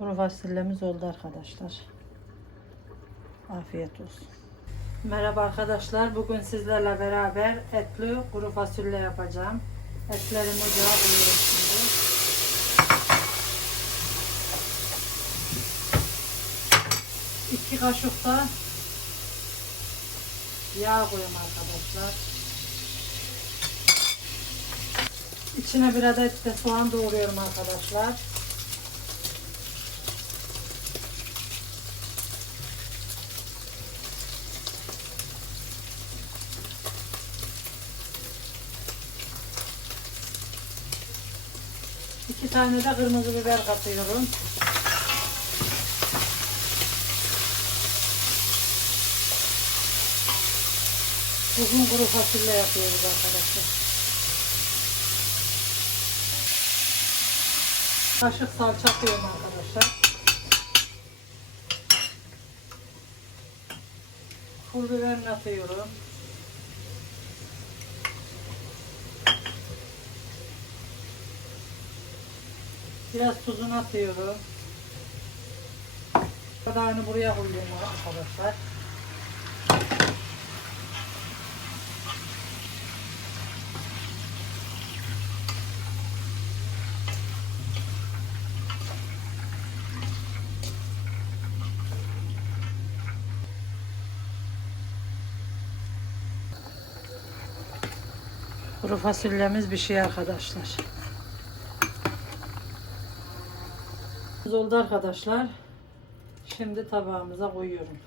Kuru fasulyemiz oldu arkadaşlar. Afiyet olsun. Merhaba arkadaşlar. Bugün sizlerle beraber etli kuru fasulye yapacağım. Etlerimi ocağa koyuyorum şimdi. İki kaşık da yağ koyuyorum arkadaşlar. İçine bir adet de soğan doğruyorum arkadaşlar. İki tane de kırmızı biber katıyorum. Bugün kuru fasulye yapıyoruz arkadaşlar. Kaşık salça atıyorum arkadaşlar. Pul biberini atıyorum. Biraz tuzunu atıyorum. Kadarını buraya koyuyorum arkadaşlar. Kuru fasulyemiz bir şey arkadaşlar. Oldu arkadaşlar. Şimdi tabağımıza koyuyorum.